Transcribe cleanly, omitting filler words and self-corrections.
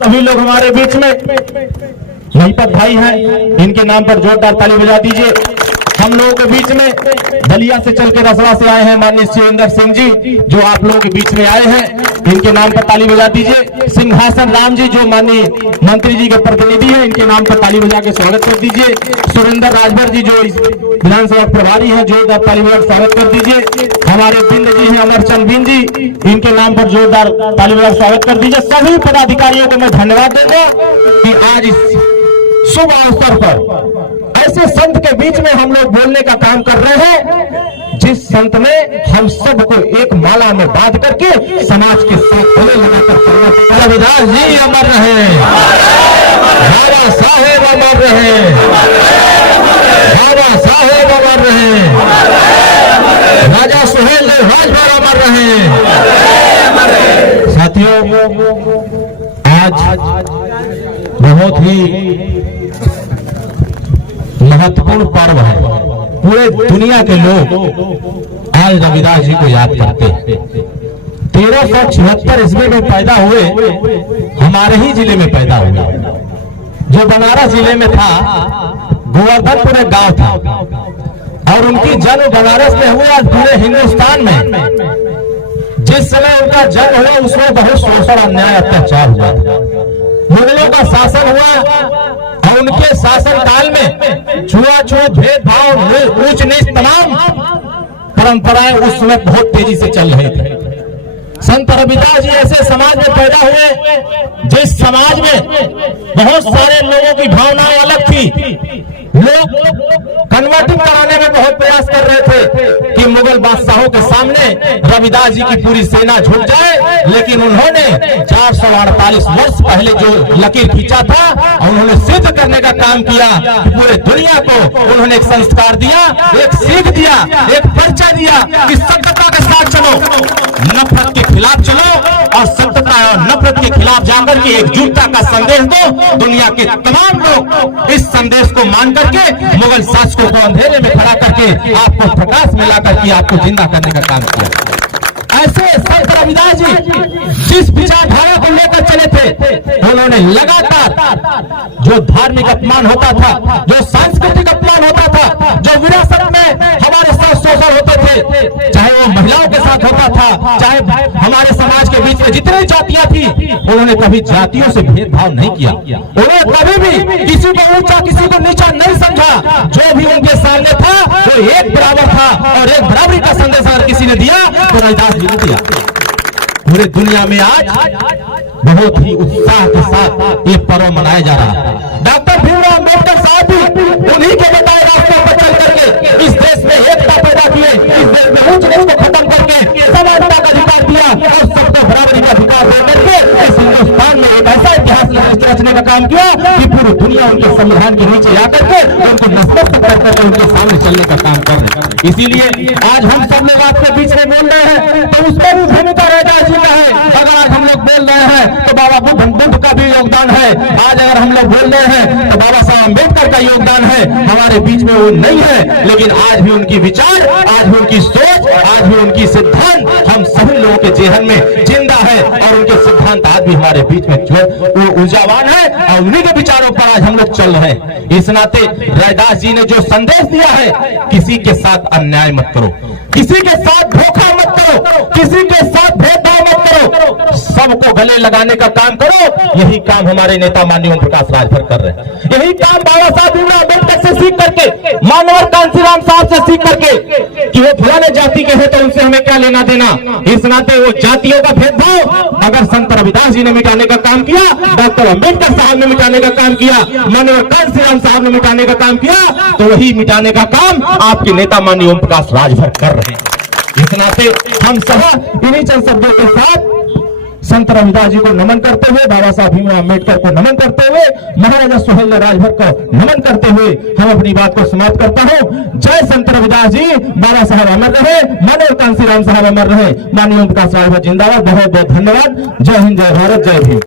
सभी लोग हमारे बीच में महिपत भाई हैं, इनके नाम पर जोरदार ताली बजा दीजिए। हम लोगों के बीच में बलिया से चल के रसवा से आए हैं माननीय सुरेंद्र सिंह जी, जो आप लोगों के बीच में आए हैं, इनके नाम पर ताली बजा दीजिए। सिंहासन राम जी जो माननीय मंत्री जी के प्रतिनिधि हैं, इनके नाम पर ताली बजा के स्वागत कर दीजिए। सुरेंद्र राजभर जी जो विधानसभा प्रभारी हैं, जोरदार ताली बजा स्वागत कर दीजिए। हमारे बिंद जी हैं अमरचंद बिंद जी, इनके नाम पर जोरदार ताली बजा स्वागत कर दीजिए। सभी पदाधिकारियों को मैं धन्यवाद दूंगा कि आज इस शुभ अवसर पर ऐसे संत के बीच में हम लोग बोलने का काम कर रहे हैं, जिस संत ने हम सबको एक माला में बांध करके समाज के साथ गले लगाकर चलना। रविदास जी अमर रहे, बाबा साहेब अमर रहे, बाबा साहेब अमर रहे, राजा सुहेल राजभर अमर रहे। साथियों, आज बहुत ही महत्वपूर्ण पर्व है। पूरे दुनिया के लोग आज रविदास जी को याद करते हैं। 1376 ईस्वी में पैदा हुए, हमारे ही जिले में पैदा हुआ, जो बनारस जिले में था। गोवर्धनपुर एक गांव था और उनकी जन्म बनारस में हुआ। पूरे हिंदुस्तान में जिस समय उनका जन्म हुआ उसमें बहुत शोषण अन्याय अत्याचार हुआ। मुगलों का शासन हुआ और उनके शासन काल में छुआछूत, भेदभाव, ऊंच नीच तमाम परंपराएं उस समय बहुत तेजी से चल रहे थे। संत रविदास जी ऐसे समाज में पैदा हुए जिस समाज में बहुत सारे लोगों की भावनाएं अलग थी। लोग कन्वर्टिंग कराने में बहुत प्रयास कर रहे थे कि मुगल बादशाहों के सामने रविदास जी की पूरी सेना झुक जाए, लेकिन उन्होंने 448 वर्ष पहले जो लकीर खींचा था और उन्होंने सिद्ध करने का काम किया। पूरे दुनिया को उन्होंने एक संस्कार दिया, एक सीख दिया, एक परिचय दिया कि सत्यता के साथ चलो, नफरत के खिलाफ चलो और सत्यता और नफरत के खिलाफ जाकर के एकजुटता का संदेश दो। दुनिया के तमाम लोग इस संदेश को मान करके मुगल शासकों को अंधेरे में खड़ा करके आपको प्रकाश में ला करके आपको जिंदा करने का काम किया। ऐसे संत रविदास जी जिस विचारधारा को लेकर चले थे, उन्होंने लगातार जो धार्मिक अपमान होता था, जो सांस्कृतिक अपमान होता था, जो विरासत में हमारे साथ शोषण होते थे, चाहे वो महिलाओं के साथ होता था, चाहे हमारे समाज के बीच में जितनी जातियां थी, उन्होंने कभी जातियों से भेदभाव नहीं किया। उन्होंने कभी भी किसी को ऊंचा किसी को नीचा नहीं समझा। जो भी उनके सामने था वो एक बराबर था और एक बराबरी का संदेश अगर किसी ने दिया तो रविदास जी ने दिया। पूरे दुनिया में आज बहुत ही उत्साह के साथ ये पर्व मनाया जा रहा है। डॉक्टर भीमराव अम्बेडकर साहब भी उन्हीं के बताए रास्ते पर चल करके इस देश में एकता पैदा किए, इस देश में ऊंच नीच को खत्म करके समानता का अधिकार दिया और सबको बराबरी का अधिकार दे करके इस हिंदुस्तान में एक ऐसा इतिहास रचने का काम किया कि पूरी दुनिया उनके संविधान के नीचे आकर के उनको नतमस्तक करके उनके सामने चलने का काम कर रहे हैं। इसीलिए आज हम सब लोग आपके बीच में बोल रहे हैं तो उसमें भी भूमिका रविदास जी का है। अगर आज हम लोग बोल रहे हैं तो बाबा बुद्ध का भी योगदान है। आज अगर हम लोग बोल रहे हैं तो बाबा साहब अम्बेडकर का योगदान है। हमारे बीच में वो नहीं है, लेकिन आज भी उनकी विचार, आज भी उनकी सोच, आज भी उनकी सिद्धांत हम सभी लोगों के जेहन में जिंदा है और उनके सिद्धांत आज भी हमारे बीच में जो वो ऊर्जावान है और उन्हीं के विचारों पर आज हम लोग चल रहे हैं। इस नाते रविदास जी ने जो संदेश दिया है, किसी के साथ अन्याय मत करो, किसी के साथ धोखा मत करो, किसी के साथ भेदभाव मत करो, सबको गले लगाने का काम करो। यही काम हमारे नेता माननीय ओम प्रकाश राजभर कर रहे हैं। यही काम बाबा साहब भीमराव अम्बेडकर से सीख करके, मानवर कांशीराम साहब से सीख करके कि वो फलाने जाति के हैं तो उनसे हमें क्या लेना देना। इस नाते वो जातियों का भेदभाव अगर संत रविदास जी ने मिटाने का काम किया, डॉक्टर अम्बेडकर साहब ने मिटाने का काम किया, मानवर कांशीराम साहब ने मिटाने का काम किया, तो वही मिटाने का काम आपके नेता माननीय ओम प्रकाश राजभर कर रहे हैं। इस नाते हम सब इन्हीं चंद शब्दों के साथ संत रविदास जी को नमन करते हुए, बाबा साहब भीमराव अम्बेडकर को नमन करते हुए, महाराजा सुहेल राजभर को नमन करते हुए हम अपनी बात को समाप्त करता हूं। जय संत रविदास जी, बाबा साहब अमर रहे, मानव कांशीराम साहब अमर रहे, माननीय ओम प्रकाश राजभर जिंदाबाद। बहुत बहुत धन्यवाद। जय हिंद, जय भारत, जय भीम।